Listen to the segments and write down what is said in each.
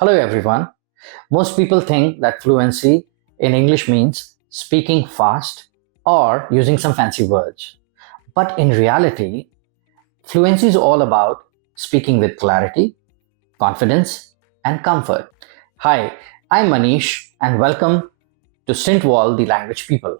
Hello everyone. Most people think that fluency in English means speaking fast or using some fancy words. But in reality, fluency is all about speaking with clarity, confidence, and comfort. Hi, I'm Manish and welcome to Stintwol The Language People.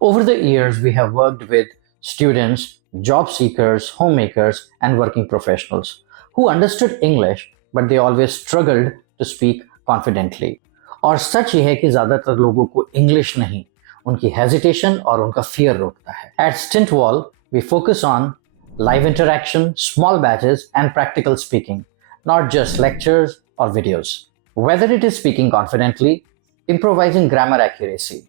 Over the years, we have worked with students, job seekers, homemakers, and working professionals who understood English, but they always struggled to speak confidently. और सच ये है कि ज़्यादातर लोगों को English नहीं, उनकी hesitation और उनका फियर रोकता है. At Stintwol, we focus on live interaction, small batches, and practical speaking, not just lectures or videos. Whether it is speaking confidently, improvising grammar accuracy,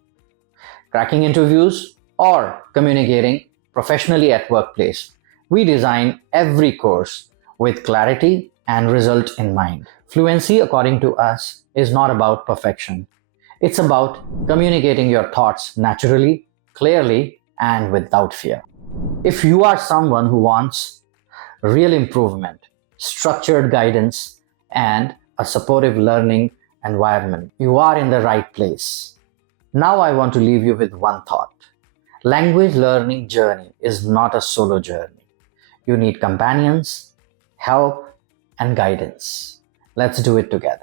cracking interviews, or communicating professionally at workplace, we design every course with clarity and result in mind. Fluency, according to us, is not about perfection. It's about communicating your thoughts naturally, clearly, and without fear. If you are someone who wants real improvement, structured guidance, and a supportive learning environment, you are in the right place. Now I want to leave you with one thought. Language learning journey is not a solo journey. You need companions, help, and guidance. Let's do it together.